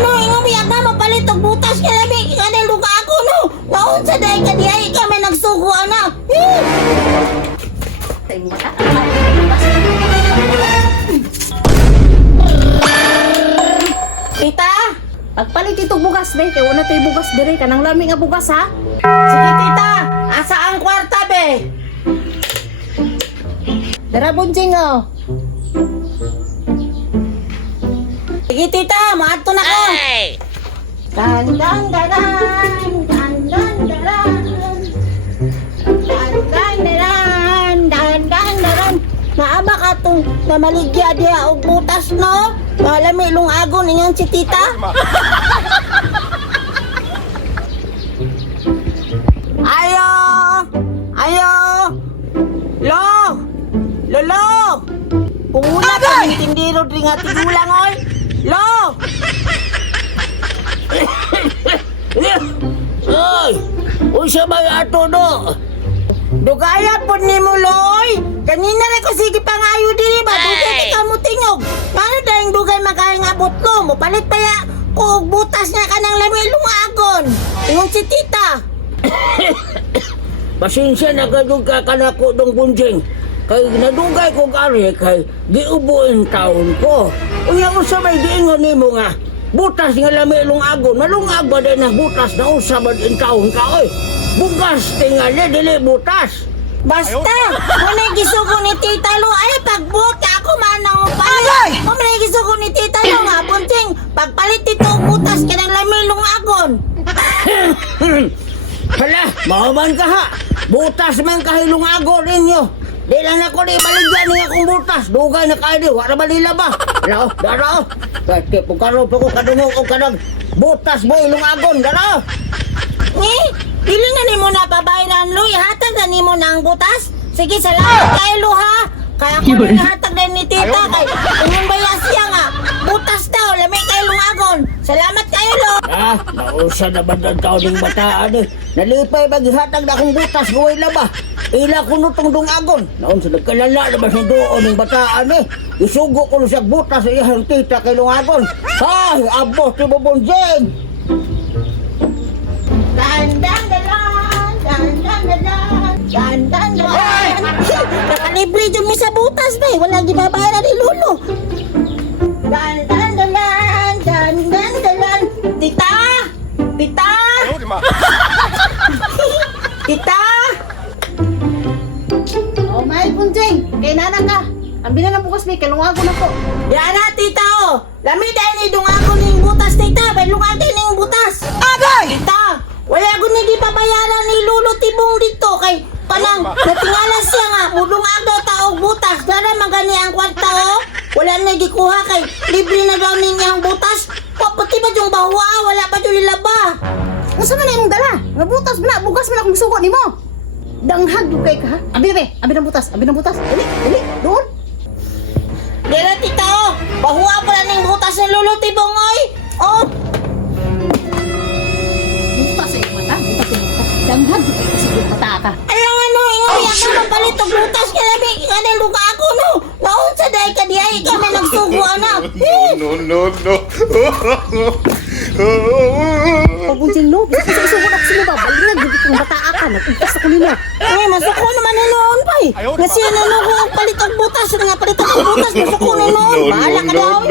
ano, ingon biyak na mapalit og butas ka labi kanang luga ako no. Naon sa day ka diay ka may nagsugo ana. Tita, pagpalit itong bugas be, kay wala tayo bugas dire kanang lami nga bugas ha. Sige tita, asa ang kwarta be? Dara bunjing oh. Sige tita, maadto na ko. Dandang daran, dandang daran. Dandang daran, dandang daran. Naaba ka tong namaligya diha og butas no? Malami ilong agon ingon si tita. Ayo! Ayo! Lo! Lolo! Kung una ka tindiro rin nga tigulang oy! Lo! Oy! Usa ba ato do? Dugaya po ni mo loy! Kanina rin ko sige pangayo diri ba? Dugay ka mo tingog! Paano dahil dugay makahing abot ko? Mupalit pa ya ko butas niya ka ng lamilong agon! Ingon si tita! Pasensya na kadug ka kanako dong bunjing. Kay nadugay ko gari kay giubuin taon ko. Unya usa may diingon nimo nga butas nga lamilong agon. Malungag ba din na butas na usa ba din taon ka oy? Bugas tingali dili butas. Basta, muna gisugo ni Tita Lo ay pagbuta ako manang palit. Muna gisugo ni Tita Lo nga bunting pagpalit ito butas ka ng lamilong agon. Hala, mahuman ka ha. Butas man kahilong agon ninyo. Di lang ako di baligyan niya akong butas. Dugay na kayo di, wala balila ba? Daro, daro. Kaya pagkaro pa ko kadungog o kadang butas mo ilong agon, daro. Pili na ni mo na pabayran lo, ihatag na ni mo na ang butas. Sige, salamat kayo lo ha. Kaya ko rin ihatag na ni tita. Kay kung baya siya nga, butas daw, lamay kayo lungagon. Salamat kayo lo. Nausa na ba ng tao ng bataan eh. Nalipay maghihatag na akong butas, buhay na ba? Ila ko nutong dungagon. Naon sa nagkalala na ba sa doon ng bataan eh. Isugo ko siya butas sa iyang tita kay lungagon. Ay, abos ni Bobonjeng. Dandang dalan, dandang dalan, dandang dalan. Nakalibre dyan mo sa butas na eh. Walang gibabayaran ni Lolo. Dandang dalan, dandang dalan. Tita! Tita! Tita! Oh, may punjing. Kay nanang ka. Ang bilang bukas may kalungago na po. Yan na, tita oh. Lami dahil ni dungago ng butas, tita. May lungagay ng butas. Agay! Tita! Wala ko nigi pabayaran ni Lolo Tibong dito kay panang natingalan siya nga mudungag daw taog butas para magani ang kwarta oh. Wala na gikuha kay libre na daw ninyo ang butas. Pati ba yung bahwa wala pa yung lilaba. Asa man imong dala? Nga butas bala bugas man akong suko nimo. Danghag dugay ka ha. Abi ng butas, abi ng butas. Dali, doon. Dira tita oh. Bahwa pala ning butas ni Lolo Tibong oy. Oh. Danghag sa mata ka. Alam ano, ingoy ako mapalit og butas ka labi kanang luga ako no. Naon sa day ka diay ka may nagsugo ana. No. Pabunsin no, bisa isugo na sila ba? Balingag gid kong bata ka nagugtas ako nila. Ay, masuko naman ni noon pa eh. Kasi nanugo og palit og butas nga palit og butas masuko ni noon. Bahala ka daw.